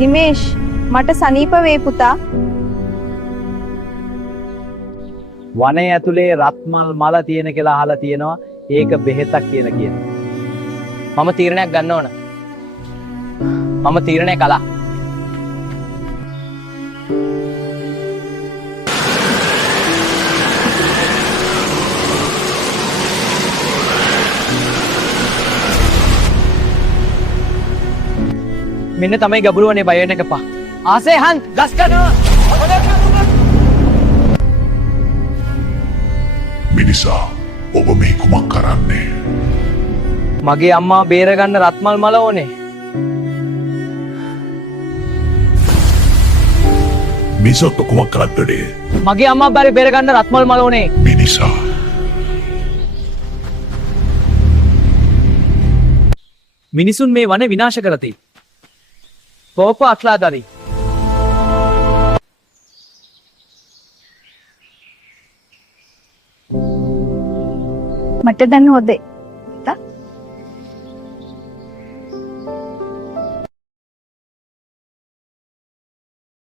නිමේෂ් මට සනීප වේ පුතා. වනයේ ඇතුලේ රත්මල් මල තියෙන කියලා අහලා තියෙනවා. ඒක බෙහෙතක් කියලා කියනවා. මම තීරණයක් ගන්න ඕන. මම තීරණය කළා. මෙන්න තමයි ගබරුවනේ බය වෙන්න එපා. ආසේ හන්ත් ගස් කරනවා. මිනිසා ඔබ මේ කුමක් කරන්නේ? මගේ අම්මා බේරගන්න රත්මල් මල ඕනේ. මිනිසොත් කුමක් කරන්නද? මගේ අම්මා බේරගන්න රත්මල් මල ඕනේ. මිනිසා මිනිසුන් මේ වන විනාශ කරති. කෝප අක්ලාදරි. මට දැන් හොදේ.